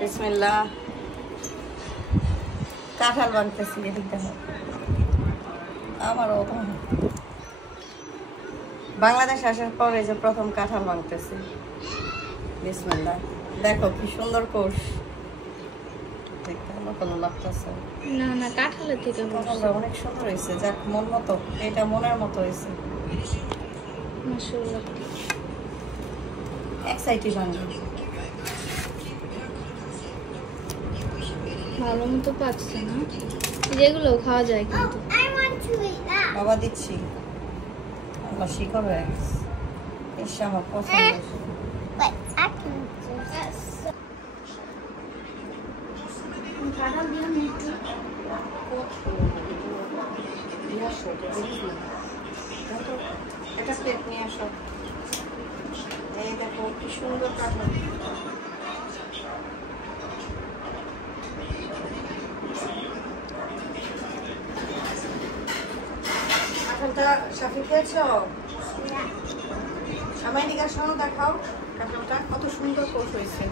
বিসমিল্লাহ। কাঁঠাল ভাঙতেছি, এদিক দেখো। আমারও বাংলাদেশ আসার পর এই যে প্রথম কাঁঠাল ভাঙতেছি। বিসমিল্লাহ। দেখো কি সুন্দর কোষ, দেখতে কোনো লাগতেছে না না, কাঁঠালের থেকে কাঁঠালটা অনেক সুন্দর হয়েছে। যাক, মন মতো, এটা মনের মতো হয়েছে। মাশাআল্লাহ, এক সাইডই ভাঙবে। ভালো মতো পাচ্ছে না, যেগুলো খাওয়া যায় কিন্তু। বাবা দিচ্ছি, আল্লাহ শিকড় হয়ে গেছে। এসে আমার পছন্দ। একটা প্লেট নিয়ে আসো। এই দেখো কি সুন্দর কাঁঠাল। কাঁঠালটা সাফি খেয়েছো? আমার দিকে আসো, দেখাও কাঁঠালটা কত সুন্দর কোষ হয়েছে।